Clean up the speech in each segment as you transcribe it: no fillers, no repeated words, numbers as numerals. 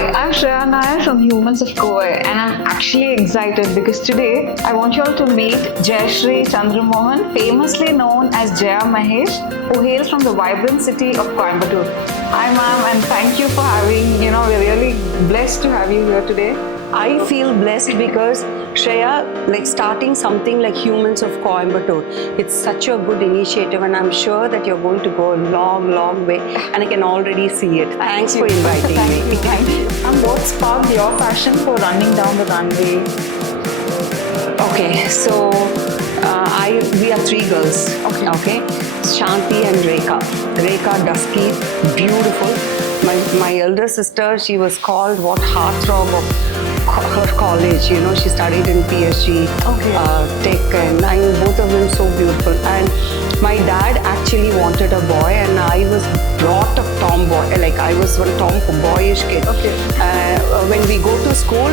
Hi, I'm Shreya Nair from Humans of Koi, and I'm actually excited because today I want you all to meet Jayashree Chandramohan, famously known as Jaya Mahesh, who hails from the vibrant city of Coimbatore. Hi ma'am, and thank you for having, we're really blessed to have you here today. I feel blessed because Shreya, like starting something like Humans of Coimbatore, it's such a good initiative, and I'm sure that you're going to go a long, long way, and I can already see it. Thanks for inviting me. Thank you. And what sparked your passion for running down the runway? Okay, so we are three girls. Okay, Shanti and Rekha. Rekha, dusky, beautiful. My elder sister, she was called what heartthrob of her college. She studied in PSG, Tech, and both of them so beautiful. And my dad actually wanted a boy, and I was brought up tomboy. Like I was one tomboyish kid. When we go to school,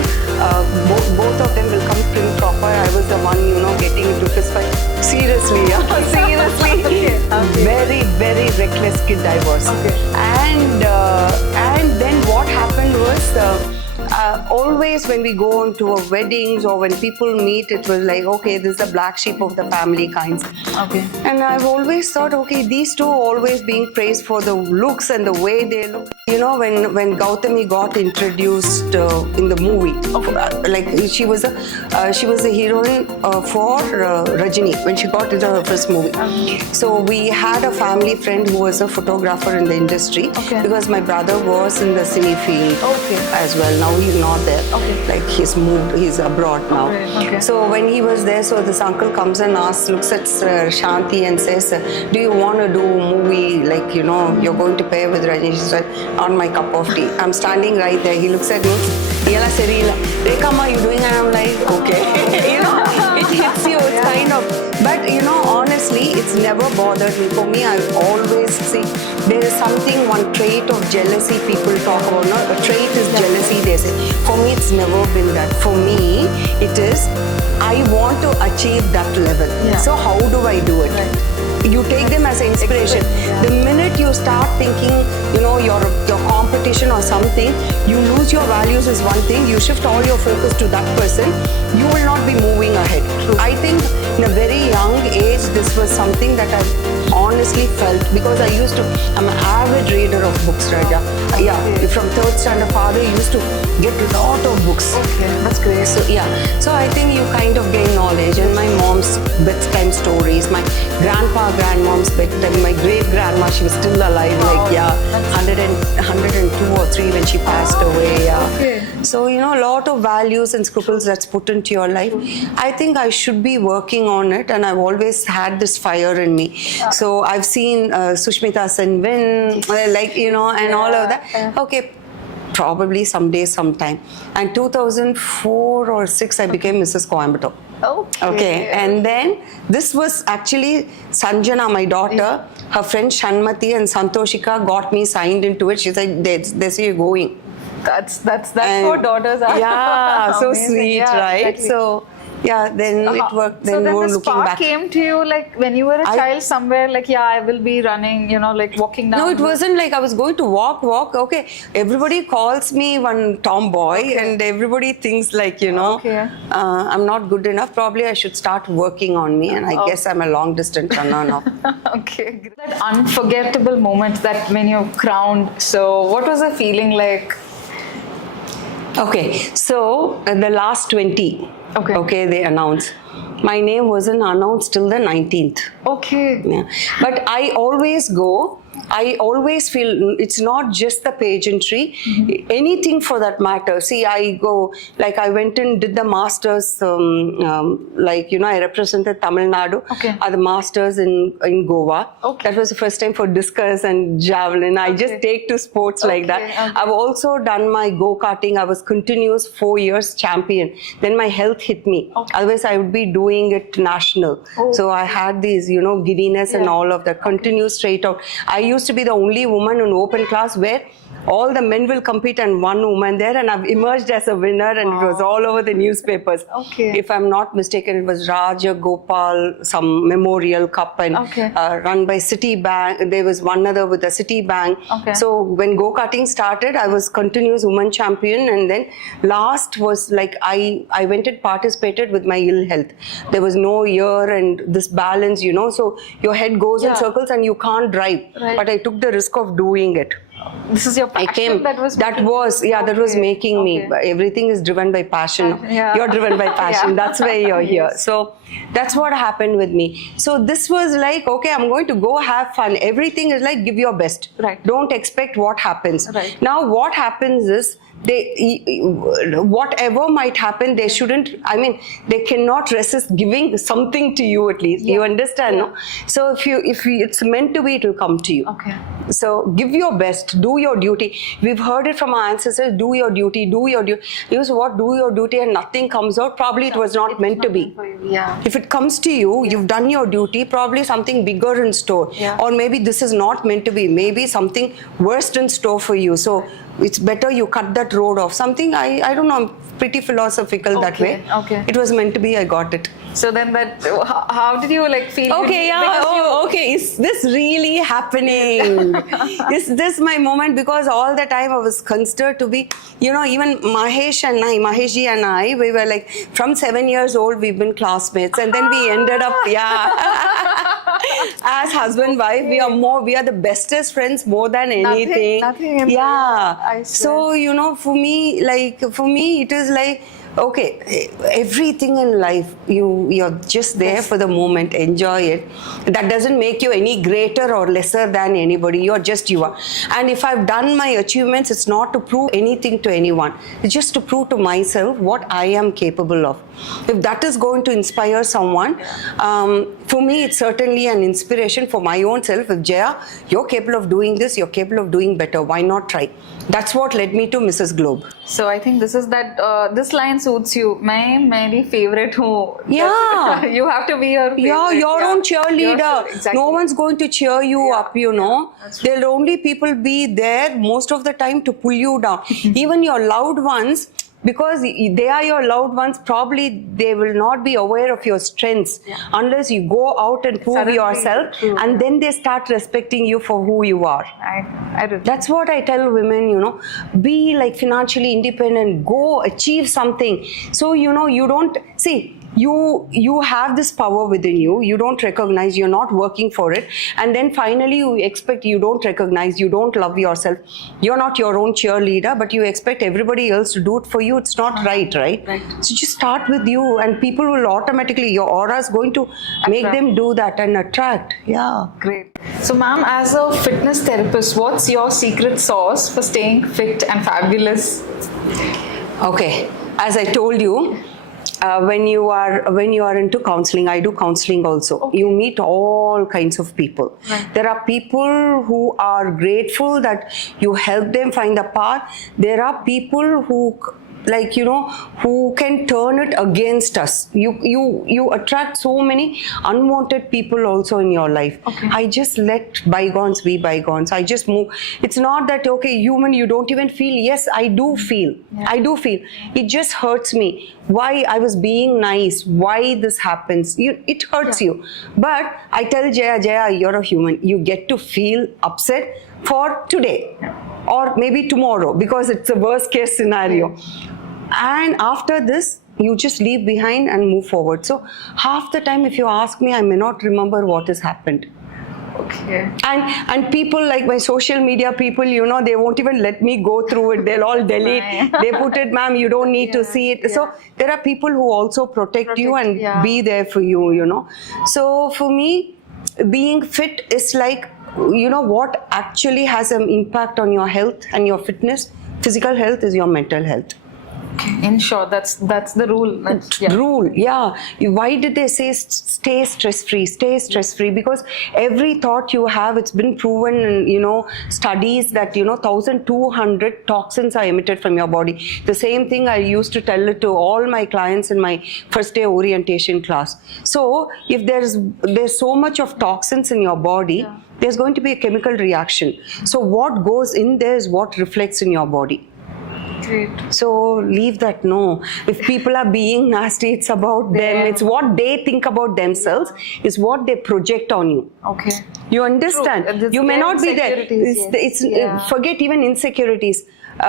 both of them will come prim proper. I was the one, getting into fist fight. Seriously, seriously. Very, very reckless kid I was. And then what happened was. Always when we go into weddings or when people meet, it was like, okay, this is the black sheep of the family kinds. And I've always thought, okay, these two always being praised for the looks and the way they look. When Gautami got introduced in the movie, like she was a heroine for Rajini when she got into her first movie. So we had a family friend who was a photographer in the industry because my brother was in the cine field as well. Now he's not there. Like he's abroad now. So when he was there, so this uncle comes and looks at Shanti and says, do you want to do a movie like, you're going to pair with Rajini? She's like, not my cup of tea. I'm standing right there. He looks at me, Yela Serila, Rekha, ma, you doing? And I'm like, okay. It hits you, it's kind of. But honestly, it's never bothered me. For me, I always see there is something, one trait of jealousy people talk about. A trait is jealousy, they say. For me, it's never been that. For me, it is, I want to achieve that level. So how do I do it? You take them as an inspiration. The minute you start thinking, your competition or something, you lose your values is one thing. You shift all your focus to that person, you will not be moving ahead. I think in a very young age, this was something that I honestly felt because I'm an avid reader of books, Raja. From third standard, father used to get a lot of books. That's great. So I think you kind of gain knowledge. And my mom's bedtime stories, my grandmom's bedtime, my great grandma, she was still alive, 102 or 3 when she passed away. So a lot of values and scruples that's put into your life. I think I should be working on it, and I've always had this fire in me. So I've seen Sushmita Sen win, and all of that. Probably someday, sometime. And 2004 or 6, I became Mrs. Coimbatore. And then this was actually Sanjana, my daughter, her friend Shanmati and Santoshika got me signed into it. She said, they say you're going. That's what daughters are. Yeah, so sweet, right? Exactly. So then it worked. Then so more the looking spark back. came to you like when you were a child somewhere, like I will be running, like walking down. No, it wasn't like I was going to walk. Okay, everybody calls me one tomboy, and everybody thinks like I'm not good enough. Probably I should start working on me, and I guess I'm a long distance runner now. That unforgettable moment that when you're crowned. So what was the feeling like? So the last 20. They announced. My name wasn't announced till the 19th. But I always go. I always feel it's not just the pageantry, anything for that matter. See, I go, like I went and did the masters, I represented Tamil Nadu at the masters in Goa. That was the first time for discus and javelin. I just take to sports like that. I've also done my go-karting. I was continuous 4 years champion. Then my health hit me. Otherwise, I would be doing it national. So I had these, giddiness and all of that, continuous straight out. I used to be the only woman in open class where all the men will compete and one woman there, and I've emerged as a winner, and it was all over the newspapers. Okay. If I'm not mistaken, it was Raja Gopal, some memorial cup, and run by Citibank. There was one other with the Citibank. Okay. So when go-karting started, I was continuous woman champion, and then last was like I went and participated with my ill health. There was no year and this balance, you know, so your head goes in circles and you can't drive. Right. But I took the risk of doing it. This is your passion that was making me. Everything is driven by passion. You're driven by passion. That's why you're here. So that's what happened with me. So this was like, okay, I'm going to go have fun. Everything is like, give your best. Right. Don't expect what happens. Right. Now what happens is, whatever might happen, they shouldn't, I mean, they cannot resist giving something to you at least. You understand, no? So if it's meant to be, it will come to you. Okay. So give your best, do your duty. We've heard it from our ancestors, do your duty, do your duty. Use what? Do your duty and nothing comes out. Probably it was not meant to be. Yeah. If it comes to you, you've done your duty, probably something bigger in store. Yeah. Or maybe this is not meant to be. Maybe something worse in store for you. So it's better you cut that road off. Something, I don't know, I'm pretty philosophical that way. Okay. It was meant to be, I got it. So then how did you like feel? Okay, okay, is this really happening? Is this my moment? Because all the time I was considered to be, you know, even Maheshji and I, we were like, from 7 years old, we've been classmates, and then we ended up, as husband, wife, we are the bestest friends more than anything. Nothing So, you know, for me, it is like, okay, everything in life, you're just there for the moment, enjoy it. That doesn't make you any greater or lesser than anybody, you are. And if I've done my achievements, it's not to prove anything to anyone, it's just to prove to myself what I am capable of. If that is going to inspire someone, for me, it's certainly an inspiration for my own self. If Jaya, you're capable of doing this, you're capable of doing better, why not try? That's what led me to Mrs. Globe. So I think this is that, this line suits you. My favorite who. Yeah. You have to be your favorite. Yeah, your own cheerleader. Exactly. No one's going to cheer you up, you know. There'll only people be there most of the time to pull you down. Even your loved ones, because they are your loved ones, probably they will not be aware of your strengths unless you go out and prove yourself, and then they start respecting you for who you are. That's what I tell women, you know, be like financially independent, go achieve something. So, you know, you don't, see, you have this power within you, you don't recognize, you're not working for it, and then finally you expect, you don't recognize, you don't love yourself, you're not your own cheerleader, but you expect everybody else to do it for you. It's not right. So just start with you, and people will automatically, your aura is going to make them do that and attract. Great. So ma'am, as a fitness therapist, what's your secret sauce for staying fit and fabulous? Okay, as I told you, when you are into counseling, I do counseling also. You meet all kinds of people. There are people who are grateful that you help them find the path. There are people who, like, you know, who can turn it against us. You attract so many unwanted people also in your life. I just let bygones be bygones. I just move. It's not that, okay, human, you don't even feel. Yes, I do feel. I do feel. It just hurts me. Why I was being nice, why this happens. It hurts you. But I tell Jaya, you're a human. You get to feel upset for today or maybe tomorrow, because it's a worst case scenario. And after this, you just leave behind and move forward. So half the time, if you ask me, I may not remember what has happened. And people like my social media people, you know, they won't even let me go through it. They'll all delete. They put it, ma'am, you don't need to see it. So there are people who also protect you and be there for you, you know. So for me, being fit is like, you know, what actually has an impact on your health and your fitness. Physical health is your mental health. In short, that's the rule. Rule, Why did they say stay stress-free? Stay stress-free, because every thought you have, it's been proven in, you know, studies that, you know, 1,200 toxins are emitted from your body. The same thing I used to tell it to all my clients in my first day orientation class. So if there's so much of toxins in your body, there's going to be a chemical reaction. So what goes in there is what reflects in your body. Great. So leave that. No, if people are being nasty, it's about them. It's what they think about themselves, is what they project on you. Okay. You understand? You may not be there. Forget even insecurities.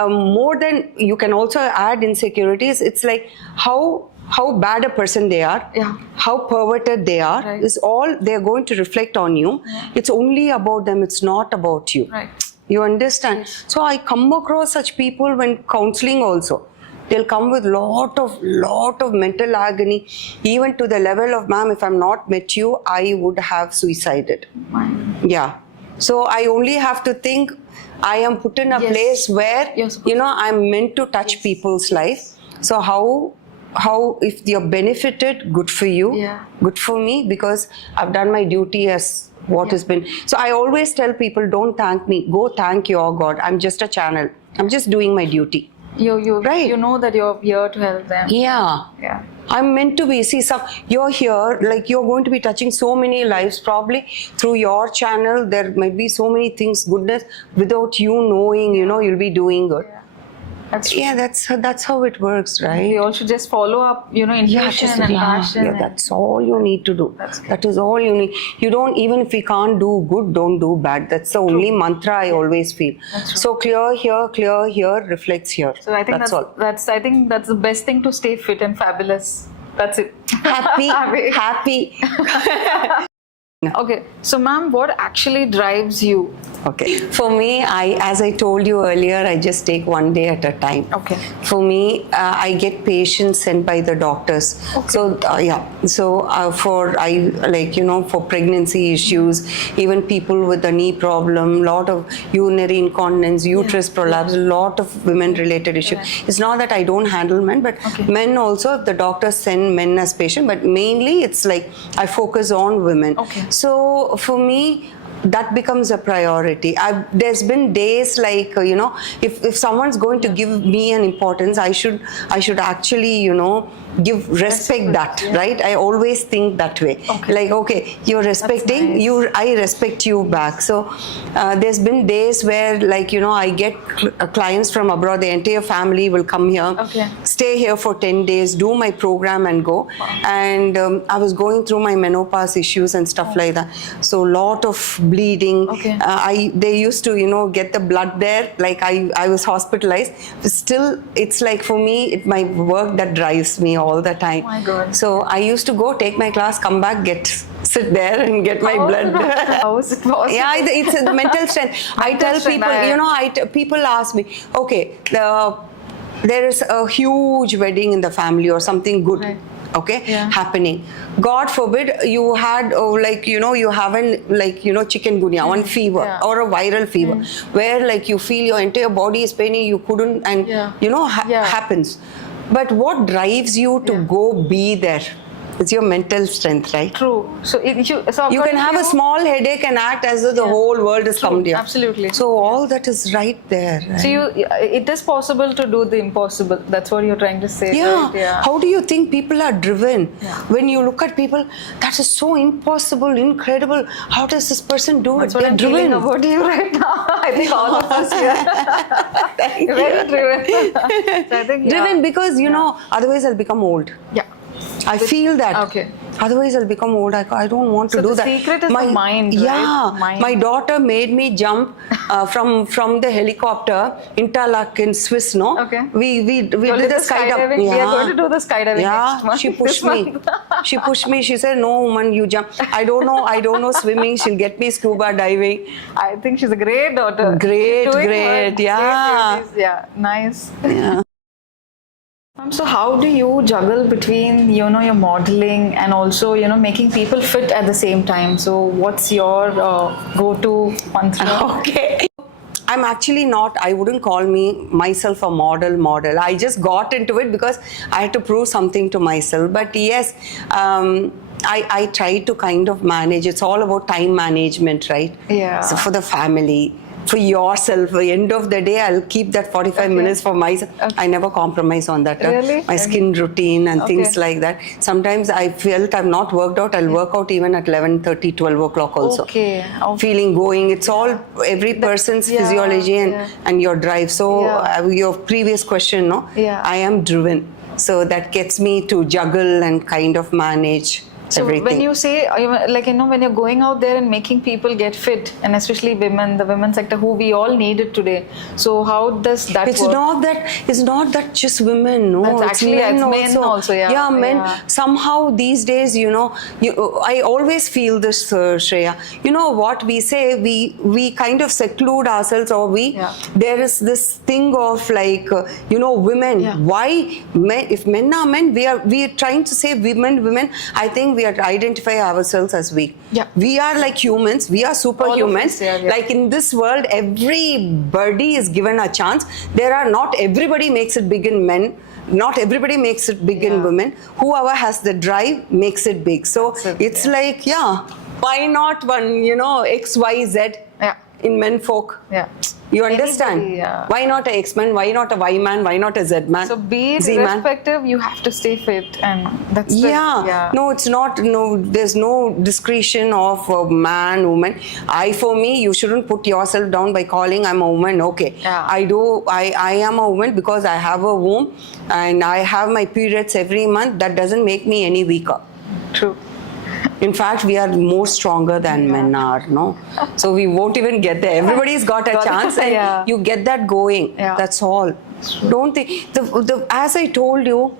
More than, you can also add insecurities. It's like how bad a person they are, how perverted they are, is all they're going to reflect on you. It's only about them. It's not about you. Right. You understand? Yes. So I come across such people when counseling also. They'll come with lot of mental agony, even to the level of, ma'am, if I'm not met you, I would have suicided. Yeah. So I only have to think I am put in a place where, I'm meant to touch people's life. So how if you're benefited, good for you, good for me, because I've done my duty as what has been. So I always tell people, don't thank me, go thank your God. I'm just a channel. I'm just doing my duty. You know that you're here to help them. Yeah. I'm meant to be. See, you're here, like you're going to be touching so many lives. Probably through your channel, there might be so many things, goodness, without you knowing, you'll be doing good. That's how it works, right? We all should just follow up, intuition and passion. Yeah, that's all you need to do. That is all you need. You don't, even if we can't do good, don't do bad. That's the only mantra I always feel. So clear here, reflects here. So I think that's all. I think that's the best thing to stay fit and fabulous. That's it. Happy. Okay, so ma'am, what actually drives you? Okay, for me, as I told you earlier, I just take one day at a time. Okay. For me, I get patients sent by the doctors. Okay. So for pregnancy issues, even people with a knee problem, lot of urinary incontinence, uterus prolapse, a lot of women-related issues. It's not that I don't handle men, but men also. If the doctors send men as patient, but mainly it's like I focus on women. Okay. So for me, that becomes a priority. There's been days like, if someone's going to give me an importance, I should actually, give respect that, right? I always think that way. Okay. Like, okay, you're respecting, I respect you back. So there's been days where, like, I get clients from abroad, the entire family will come here, stay here for 10 days, do my program and go. Wow. And I was going through my menopause issues and stuff like that. So lot of bleeding. They used to, get the blood there, like I was hospitalized. But still, it's like, for me, it's my work that drives me all the time. Oh my God. So I used to go take my class, come back, sit there and get my blood. How is it possible? Yeah, it's a mental strength. I tell people, people ask me, okay, there is a huge wedding in the family or something good. Right. Happening. God forbid you had you haven't chikungunya, one fever or a viral fever where like you feel your entire body is paining, you couldn't, and happens. But what drives you to go be there? It's your mental strength, right? True. So you can have a small headache and act as though the whole world is come to you. Absolutely. So all that is right there. Right? So it is possible to do the impossible. That's what you're trying to say. Yeah. Right? Yeah. How do you think people are driven? Yeah. When you look at people, that is so impossible, incredible. How does this person do That's it? What I'm feeling about you right now. I think all of us here. Very driven. So I think, driven because otherwise I'll become old. Yeah. I feel that. Okay. Otherwise, I'll become old. I don't want to do that. The secret is the mind, right? Yeah. My daughter made me jump from the helicopter, Interlaken in Swiss, no? Okay. We did the skydiving. Yeah. We are going to do the skydiving next month. She pushed me. She pushed me. She said, no, woman, you jump. I don't know swimming. She'll get me scuba diving. I think she's a great daughter. Great. Yeah. Yeah. Nice. Yeah. So how do you juggle between, your modeling and also, making people fit at the same time? So what's your go-to mantra? Okay. I'm actually not, I wouldn't call myself a model. I just got into it because I had to prove something to myself. But yes, I try to kind of manage. It's all about time management, right? Yeah. So for the family, for yourself. At the end of the day, I'll keep that 45 minutes for myself. I never compromise on that. Really? My skin routine and things like that. Sometimes I felt I've not worked out. I'll work out even at 11:30, 12 o'clock also. Feeling going. It's all every person's physiology and your drive. So your previous question, no? I am driven. So that gets me to juggle and kind of manage. So everything. when you say, like, when you're going out there and making people get fit, and especially women, the women sector, who we all need it today. So how does that work? It's not that just women, no. That's actually men also. Yeah, men. Somehow these days, I always feel this, Shreya. You know what we say? We kind of seclude ourselves, or there is this thing of like, women. Why men? If men are men, we are trying to say women. I think we identify ourselves as weak. We are like humans. We are superhumans. Like in this world, everybody is given a chance. Not everybody makes it big in men. Not everybody makes it big in women. Whoever has the drive makes it big. So it's like, why not one, X, Y, Z in men folk? You understand? Why not a X-man? Why not a Y-man? Why not a Z-man? So be it irrespective, you have to stay fit, and that's No, it's not. No, there's no discretion of man, woman. For me, you shouldn't put yourself down by calling I'm a woman. Okay, I am a woman because I have a womb and I have my periods every month. That doesn't make me any weaker. True. In fact, we are more stronger than men are, no? So we won't even get there. Everybody's got a chance and you get that going. That's all. Don't think, as I told you,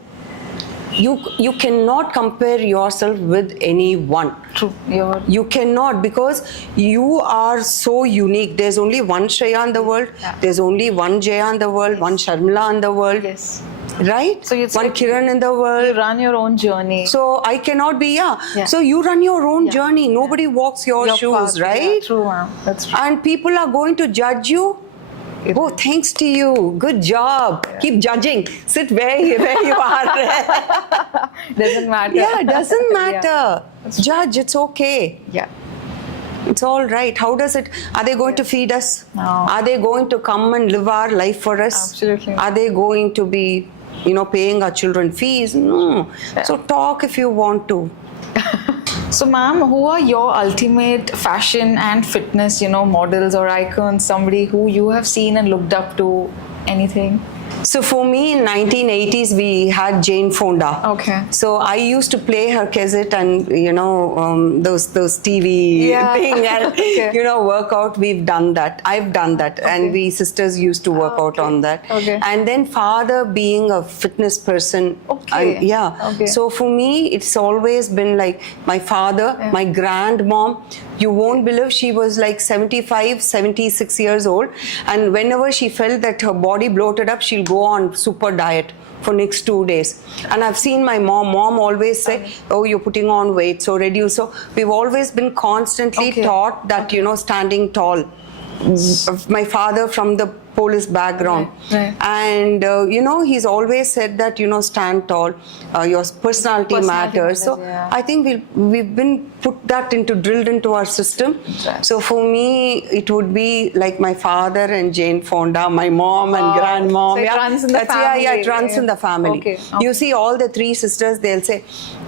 you cannot compare yourself with anyone. True. You cannot, because you are so unique. There's only one Shreya in the world. There's only one Jaya in the world, one Sharmila in the world. Right? So it's one like Kiran in the world. You run your own journey. So I cannot be, So you run your own journey. Nobody walks your shoes, path, right? True, ma'am. That's true. And people are going to judge you. Oh, thanks to you. Good job. Keep judging. Sit where you are. Doesn't matter. Yeah, doesn't matter. Judge, it's okay. It's all right. How does it? Are they going to feed us? No. Are they going to come and live our life for us? Absolutely. Are they going to be, paying our children fees? No. So talk if you want to. So, ma'am, who are your ultimate fashion and fitness, models or icons? Somebody who you have seen and looked up to? Anything? So for me, in 1980s, we had Jane Fonda. Okay. So I used to play her cassette and, those TV thing and, workout. We've done that. I've done that. And we sisters used to work out on that. And then father being a fitness person. So for me, it's always been like my father, my grandmom. You won't believe, she was like 75, 76 years old. And whenever she felt that her body bloated up, she'll go on super diet for next 2 days. And I've seen my mom always say, oh, you're putting on weight, so reduce. So we've always been constantly taught that, standing tall. My father from the police background. And, he's always said that, stand tall, your personality matters. So I think we've been drilled into our system. So for me, it would be like my father and Jane Fonda, my mom and grandmom. So it runs in the family. It runs in the family. You see all the three sisters, they'll say,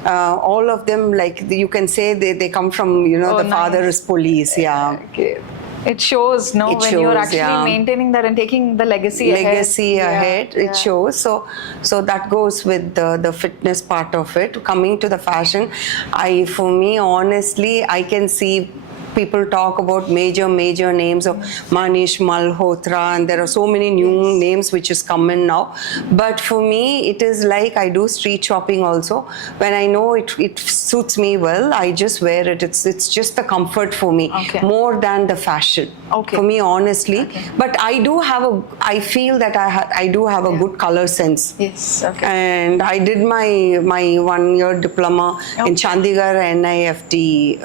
all of them, like you can say they come from, the father is police. It shows, when you're actually maintaining that and taking the legacy ahead. It shows. So that goes with the fitness part of it. Coming to the fashion, for me, honestly, I can see people talk about major names of Manish Malhotra, and there are so many new names which is coming now. But for me, it is like I do street shopping also. When I know it suits me well, I just wear it. It's just the comfort for me, more than the fashion. For me, honestly. But I feel that I do have a good color sense. And I did my 1-year diploma in Chandigarh NIFT.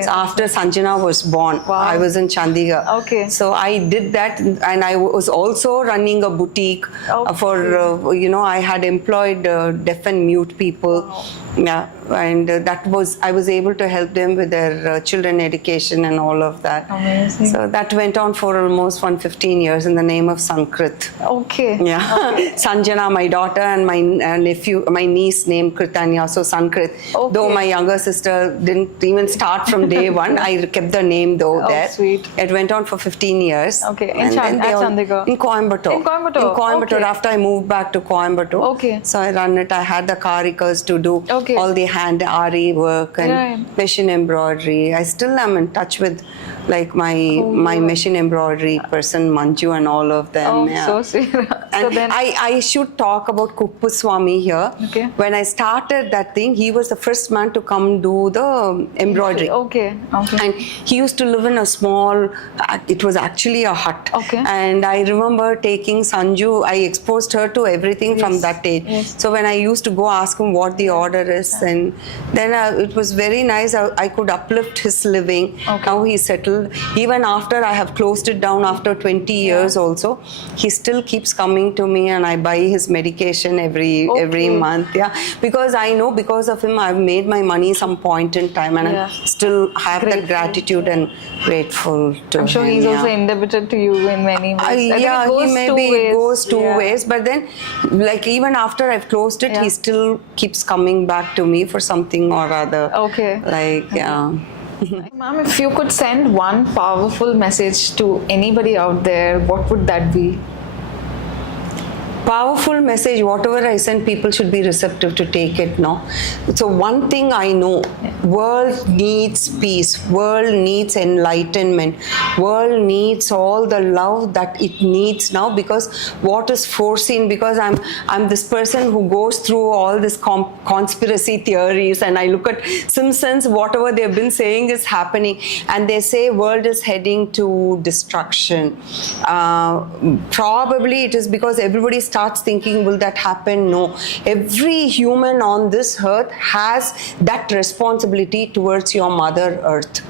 So after Sanjana was born, I was in Chandigarh. So I did that, and I was also running a boutique for, I had employed deaf and mute people. and I was able to help them with their children education and all of that. Amazing. So that went on for almost 15 years in the name of Sankrit. Okay. Yeah. Okay. Sanjana, my daughter, and my my niece named Kritanya, so Sankrit. Okay. Though my younger sister didn't even start from day one, I kept the name though there. Sweet. It went on for 15 years. Okay. At Chandigarh? In Coimbatore. In Coimbatore? In Coimbatore, Okay. after I moved back to Coimbatore. Okay. So I run it. I had the karikers to do Okay. all the hand ari work and Right. machine embroidery. I still am in touch with like my machine embroidery person Manju and all of them. Oh, yeah. so sweet. And So then, I should talk about Kuppuswamy here. Okay. When I started that thing, he was the first man to come do the embroidery. okay. Okay. And he used to live in a small, it was actually a hut. Okay. And I remember taking Sanju, I exposed her to everything from that age. Yes. So when I used to go ask him what the order is, and then it was very nice. I could uplift his living, how he settled. Even after I have closed it down after 20 years also, he still keeps coming to me and I buy his medication every month. Yeah. Because I know because of him, I've made my money some point in time and I still have that gratitude and grateful to him. I'm sure he's also indebted to you in many ways. I think yeah, it goes he maybe two ways. goes two ways, but then like even after I've closed it, he still keeps coming back to me for something or other. Okay. Like, yeah. Ma'am, if you could send one powerful message to anybody out there, what would that be? Powerful message, whatever I send, people should be receptive to take it, no? So one thing I know, world needs peace, world needs enlightenment, world needs all the love that it needs now, because what is foreseen, because I'm this person who goes through all this conspiracy theories, and I look at Simpsons, whatever they've been saying is happening, and they say world is heading to destruction. Probably it is because everybody starts thinking, will that happen? No. Every human on this earth has that responsibility towards your mother earth.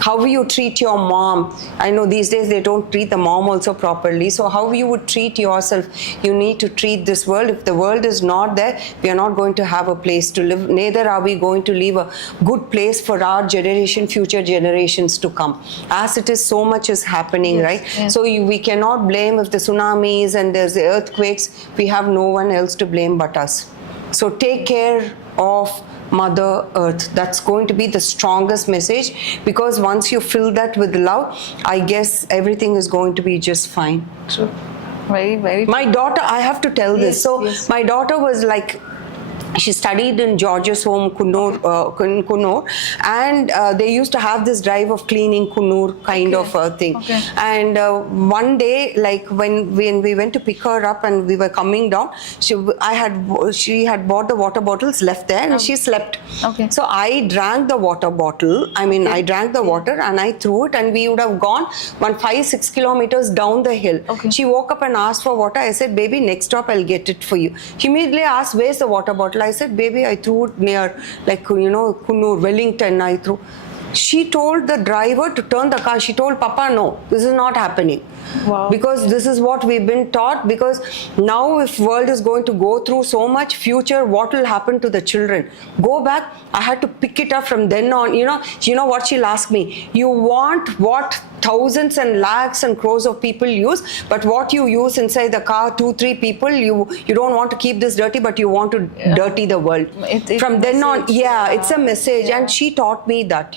How you treat your mom. I know these days they don't treat the mom also properly. So how you would treat yourself, you need to treat this world. If the world is not there, we are not going to have a place to live. Neither are we going to leave a good place for our generation, future generations to come. As it is, so much is happening, right? Yes. So we cannot blame if the tsunamis and there's the earthquakes. We have no one else to blame but us. So take care of Mother Earth. That's going to be the strongest message, because once you fill that with love, I guess everything is going to be just fine. True. Very, very true. My daughter, I have to tell this. So my daughter was like, she studied in George's home, Kunnur, and they used to have this drive of cleaning Kunnur kind of thing. Okay. And one day, like when we went to pick her up and we were coming down, she had bought the water bottles left there, and she slept. Okay. So I drank the water bottle. I mean, I drank the water and I threw it, and we would have gone 5-6 kilometers down the hill. Okay. She woke up and asked for water. I said, baby, next stop I'll get it for you. She immediately asked, where's the water bottle? I said, baby, I threw it near, like, Kunnur, Wellington, I threw. She told the driver to turn the car. She told Papa, no, this is not happening. Wow. Because this is what we've been taught. Because now if world is going to go through so much, future, what will happen to the children? Go back. I had to pick it up from then on. You know what she'll ask me? You want what thousands and lakhs and crores of people use, but what you use inside the car, 2-3 people, you don't want to keep this dirty, but you want to dirty the world. From then on, it's a message. And she taught me that,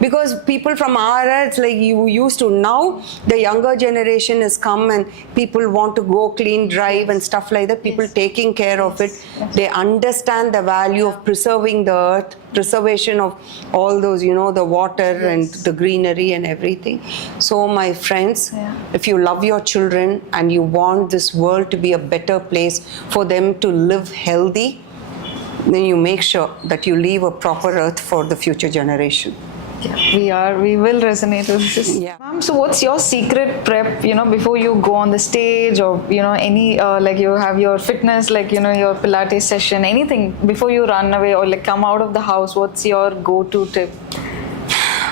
because people from our age, like you used to, now the younger generation has come and people want to go clean drive and stuff like that. People taking care of it. They understand the value of preserving the earth, preservation of all those, the water and the greenery and everything. So my friends, if you love your children and you want this world to be a better place for them to live healthy, then you make sure that you leave a proper earth for the future generation. Yeah, we will resonate with this. Yeah. Ma'am, so what's your secret prep, before you go on the stage, or, any, like you have your fitness, like, your Pilates session, anything before you run away or like come out of the house, what's your go-to tip?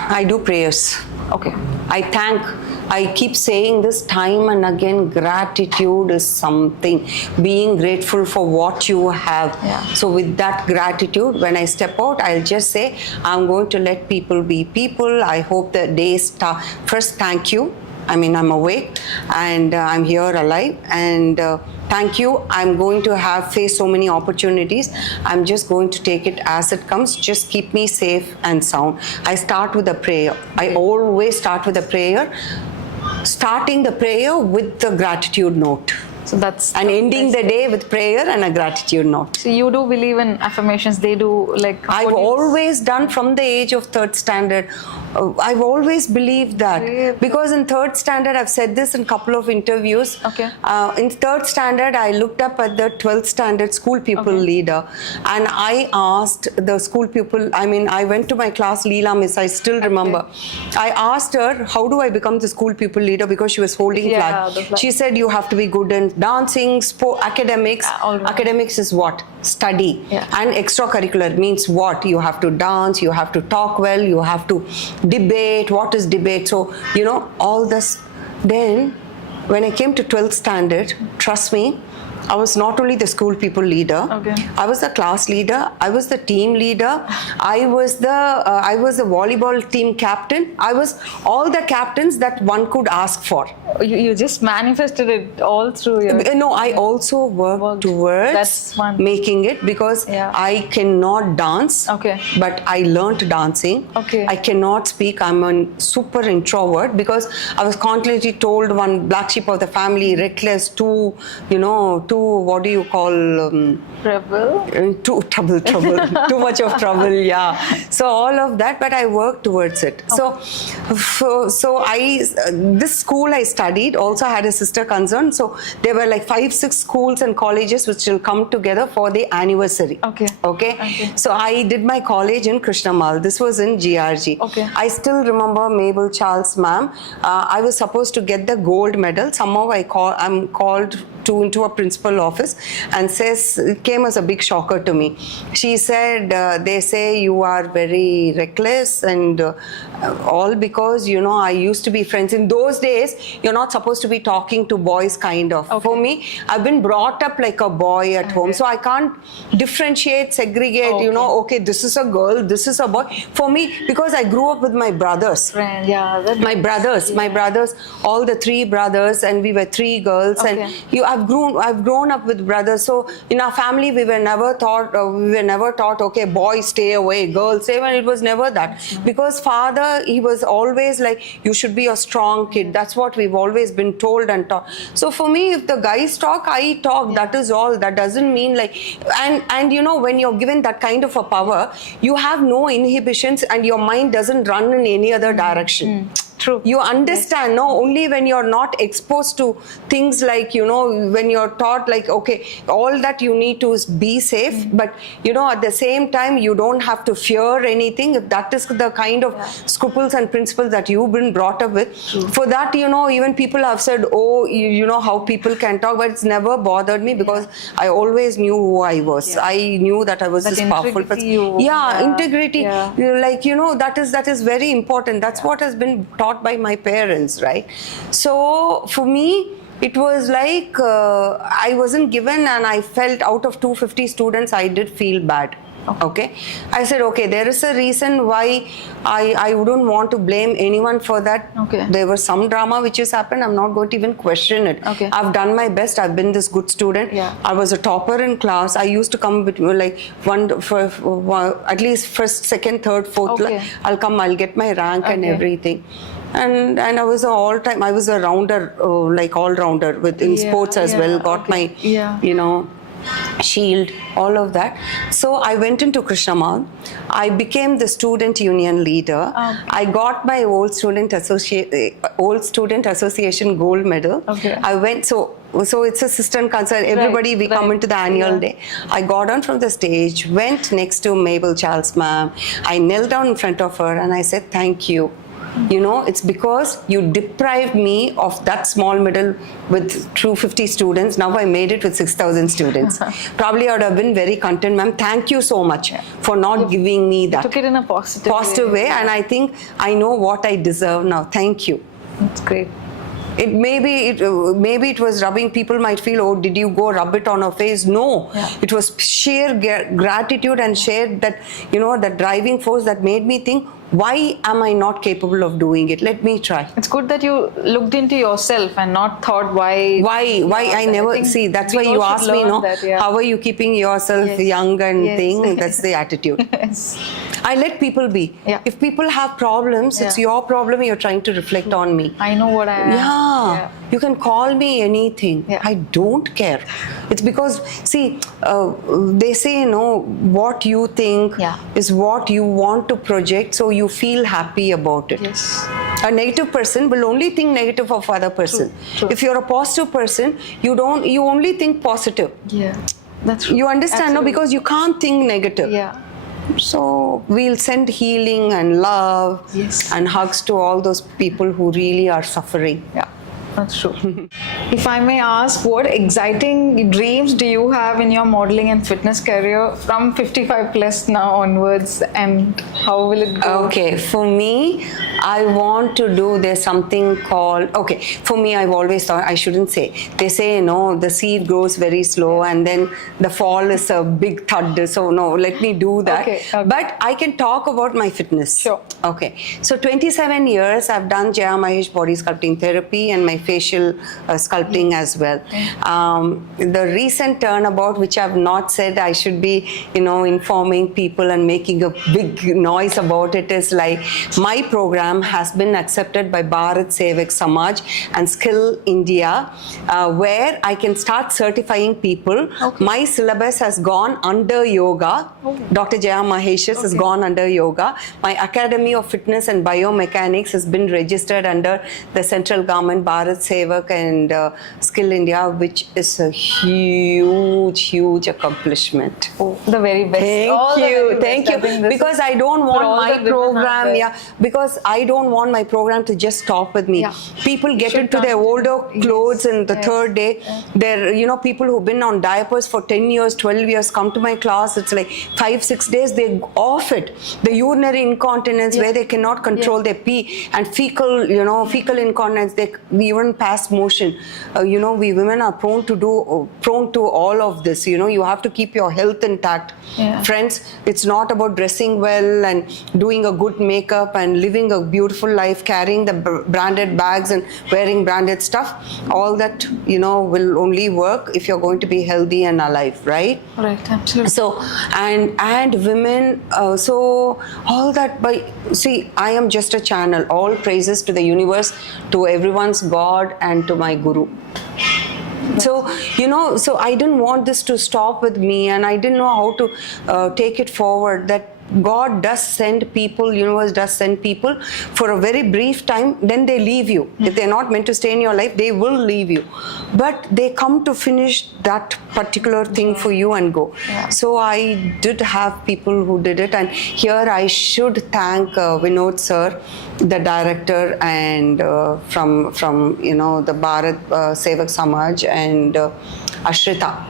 I do prayers. Okay. I thank I keep saying this time and again, gratitude is something, being grateful for what you have. Yeah. So with that gratitude, when I step out, I'll just say, I'm going to let people be people. I hope the day start. First, thank you. I mean, I'm awake and I'm here alive, and thank you. I'm going to have faced so many opportunities. I'm just going to take it as it comes. Just keep me safe and sound. I start with a prayer. I always start with a prayer, starting the prayer with the gratitude note. So that's and ending the day with prayer and a gratitude note. So you do believe in affirmations? They do, like I've always done from the age of 3rd standard. I've always believed that, because in 3rd standard, I've said this in a couple of interviews. Okay. In 3rd standard, I looked up at the 12th standard school pupil leader, and I asked the school pupil. I mean, I went to my class, Leela Miss. I still remember. I asked her, "How do I become the school pupil leader?" Because she was holding flag. She said, "You have to be good in dancing, sport, academics." Academics is what? Study. And extracurricular means what? You have to dance, you have to talk well, you have to debate. What is debate? So, you know, all this. Then, when I came to 12th standard, trust me, I was not only the school people leader. I was the class leader. I was the team leader. I was the volleyball team captain. I was all the captains that one could ask for. You just manifested it all through your... No, I also worked towards making it, because I cannot dance. But I learnt dancing. I cannot speak. I'm a super introvert, because I was constantly told, one black sheep of the family, reckless, too what do you call too trouble too much of trouble, so all of that, but I worked towards it. So I this school I studied also had a sister concern, so there were like 5-6 schools and colleges which will come together for the anniversary. So I did my college in Krishnamal. This was in GRG. I still remember Mabel Charles ma'am. I was supposed to get the gold medal. Somehow I'm called into a principal office, and says, it came as a big shocker to me. She said, they say you are very reckless and all because, I used to be friends. In those days, you're not supposed to be talking to boys, kind of. For me, I've been brought up like a boy at home, so I can't differentiate, segregate, okay, this is a girl, this is a boy. For me, because I grew up with my brothers. My brothers, all the 3 brothers, and we were 3 girls, and I've grown up with brothers. So in our family, we were never taught, okay, boys stay away, girls stay away. It was never that. Because father, he was always like, you should be a strong kid. That's what we've always been told and taught. So for me, if the guys talk, I talk. That is all. That doesn't mean like, and when you're given that kind of a power, you have no inhibitions, and your mind doesn't run in any other direction. True. You understand, only when you're not exposed to things like, when you're taught like, okay, all that you need to is be safe, but, at the same time, you don't have to fear anything. If that is the kind of scruples and principles that you've been brought up with. For that, even people have said, oh, how people can talk, but it's never bothered me, because I always knew who I was. I knew that I was this powerful person. Integrity. That is very important. That's what has been taught by my parents, right? So for me, it was like I wasn't given, and I felt out of 250 students, I did feel bad. Okay, I said, okay, there is a reason why I wouldn't want to blame anyone for that. There was some drama which has happened. I'm not going to even question it. I've done my best. I've been this good student. I was a topper in class. I used to come with like at least first, second, third, fourth. I'll come. I'll get my rank and everything. And I was I was a rounder, like all-rounder in sports as well. Got my, shield, all of that. So I went into Krishnamal. I became the student union leader. I got my old student association gold medal. I went, so it's a sister and concern. Everybody, we come into the annual day. I got on from the stage, went next to Mabel Charles ma'am. I knelt down in front of her and I said, thank you. It's because you deprived me of that small medal with 250 students. Now I made it with 6,000 students. Probably I would have been very content, ma'am. Thank you so much for not giving me that. Took it in a positive way. And I think I know what I deserve now. Thank you. That's great. Maybe it was rubbing. People might feel, oh, did you go rub it on her face? No, it was sheer gratitude and sheer that, the driving force that made me think, why am I not capable of doing it? Let me try. It's good that you looked into yourself and not thought why. I never see. That's why you asked me, how are you keeping yourself young and thing? That's the attitude. Yes. I let people be. Yeah. If people have problems, it's your problem. You're trying to reflect on me. I know what I am. Yeah. You can call me anything. Yeah. I don't care. It's because, see, they say, what you think is what you want to project, so you feel happy about it. Yes. A negative person will only think negative of other person. True. If you're a positive person, you only think positive. Yeah, that's true. You understand, no? Because you can't think negative. Yeah. So we'll send healing and love and hugs to all those people who really are suffering. Yeah, that's true. If I may ask, what exciting dreams do you have in your modeling and fitness career from 55 plus now onwards, and how will it go? Okay, for me, I want to do, there's something called, for me, I've always thought, I shouldn't say, they say, the seed grows very slow and then the fall is a big thud, so no, let me do that. Okay. But I can talk about my fitness. Sure. Okay, so 27 years I've done Jaya Mahesh body sculpting therapy and my facial sculpting as well. The recent turnabout, which I've not said, I should be, informing people and making a big noise about it, is like my program has been accepted by Bharat Sevak Samaj and Skill India, where I can start certifying people. My syllabus has gone under yoga. Dr. Jaya Mahesh has gone under yoga. My Academy of Fitness and Biomechanics has been registered under the central government, Bharat Sevak and Skill India, which is a huge accomplishment. The very best. Thank you. Because I don't want my program, because I don't want my program to just stop with me. People get into their older clothes and the third day, they're, people who've been on diapers for 10 years, 12 years come to my class. It's like 5-6 days, they off it. The urinary incontinence where they cannot control their pee, and fecal incontinence, they even pass motion. We women are prone to all of this. You have to keep your health intact. Friends, it's not about dressing well and doing a good makeup and living a beautiful life, carrying the branded bags and wearing branded stuff. All that, will only work if you're going to be healthy and alive, right? Right, absolutely. So, and women, so all that, I am just a channel. All praises to the universe, to everyone's God and to my Guru. So, so I didn't want this to stop with me, and I didn't know how to take it forward, that God does send people, universe does send people for a very brief time, then they leave you. If they're not meant to stay in your life, they will leave you. But they come to finish that particular thing for you and go. So I did have people who did it, and here I should thank Vinod sir, the director, and from the Bharat Sevak Samaj, and Ashrita.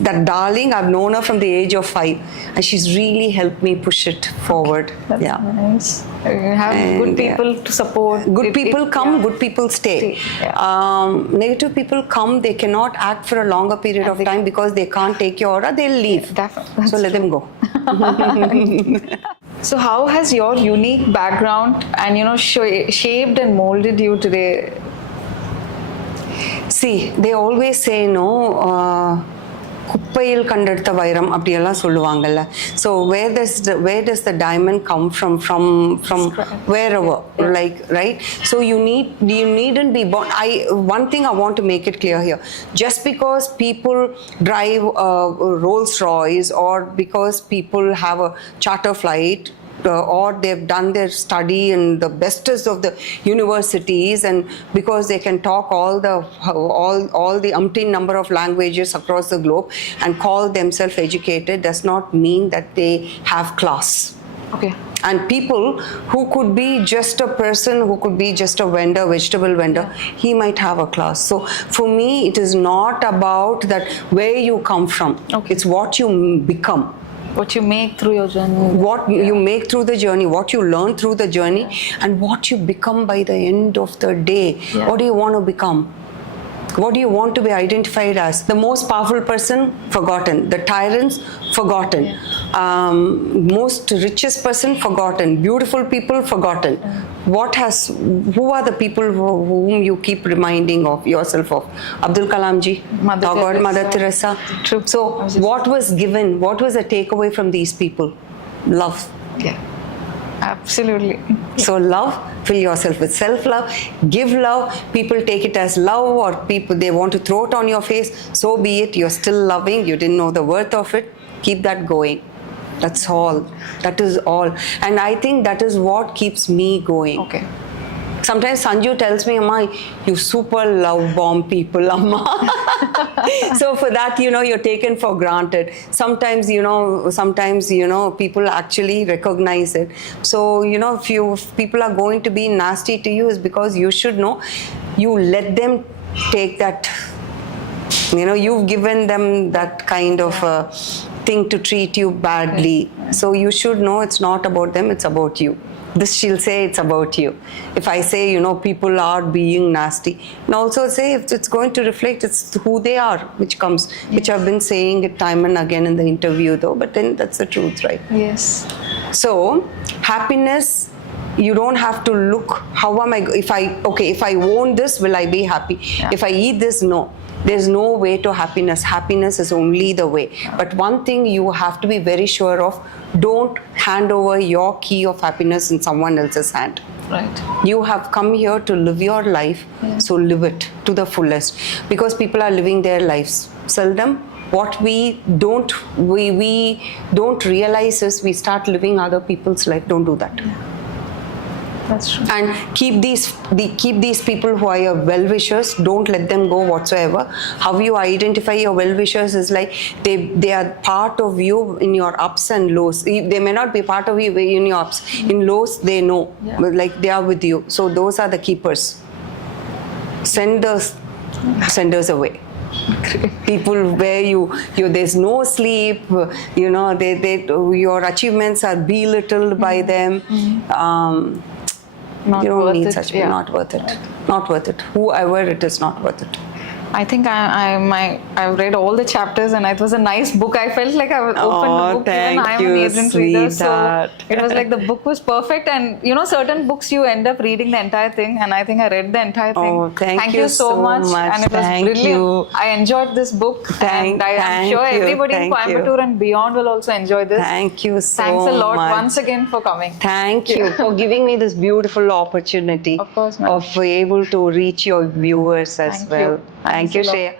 That darling, I've known her from the age of 5, and she's really helped me push it forward. That's nice. You have good people to support. Good people come, good people stay. Negative people come, they cannot act for a longer period of time because they can't take your aura, they'll leave. Definitely. So let them go. So how has your unique background and shaped and molded you today? See, they always say, குப்பையில் கண்டெடுத்த வைரம் அப்படியெல்லாம் சொல்லுவாங்கல்ல. So where does the diamond come from wherever, like, right? So you needn't be born. One thing I want to make it clear here: just because people drive Rolls Royce, or because people have a charter flight, or they've done their study in the bestest of the universities, and because they can talk all the umpteen number of languages across the globe and call themselves educated, does not mean that they have class. Okay. And people who could be just a person, who could be just a vendor, vegetable vendor, he might have a class. So for me, it is not about that where you come from. It's what you become. What you make through your journey. What you make through the journey, what you learn through the journey, and what you become by the end of the day. What do you want to become? What do you want to be identified as? The most powerful person, forgotten. The tyrants, forgotten. Most richest person, forgotten. Beautiful people, forgotten. Who are the people whom you keep reminding of yourself of? Abdul Kalam ji, Mother Teresa. True. So what was given? What was the takeaway from these people? Love. Yeah. Absolutely. So love, fill yourself with self-love, give love. People take it as love, or people, they want to throw it on your face. So be it. You're still loving. You didn't know the worth of it. Keep that going. That's all. That is all. And I think that is what keeps me going. Okay. Sometimes Sanju tells me, Amma, you super love bomb people, Amma. So for that, you're taken for granted. Sometimes, people actually recognize it. So, if people are going to be nasty to you, is because you should know, you let them take that, you've given them that kind of thing to treat you badly. So you should know it's not about them, it's about you. This she'll say it's about you. If I say, people are being nasty, and also say if it's going to reflect, it's who they are, which comes, which I've been saying it time and again in the interview though, but then that's the truth, right? Yes. So, happiness, you don't have to look, how am I, if I own this, will I be happy? Yeah. If I eat this, no. There's no way to happiness. Happiness is only the way. But one thing you have to be very sure of, don't hand over your key of happiness in someone else's hand. Right. You have come here to live your life, so live it to the fullest. Because people are living their lives. Seldom, what we don't realize is we start living other people's life. Don't do that. That's true. And keep these people who are your well-wishers. Don't let them go whatsoever. How you identify your well-wishers is like they are part of you in your ups and lows. They may not be part of you in your ups. In lows, they know. But like they are with you. So those are the keepers. Send the senders away. People where there's no sleep, your achievements are belittled by them. Not you don't worth need it. such people. Not worth it. Not worth it. Whoever it is, not worth it. I think I've read all the chapters and it was a nice book. I felt like I would open the book. Even I'm an agent reader, so it was like the book was perfect. And certain books you end up reading the entire thing, and I think I read the entire thing. Oh, thank you so much. And it was brilliant. You. I enjoyed this book, and I'm sure everybody in Coimbatore and beyond will also enjoy this. Thank you so much. Thanks a lot once again for coming. Thank you for giving me this beautiful opportunity of course, ma'am. of able to reach your viewers as well. Thank you, Shreya.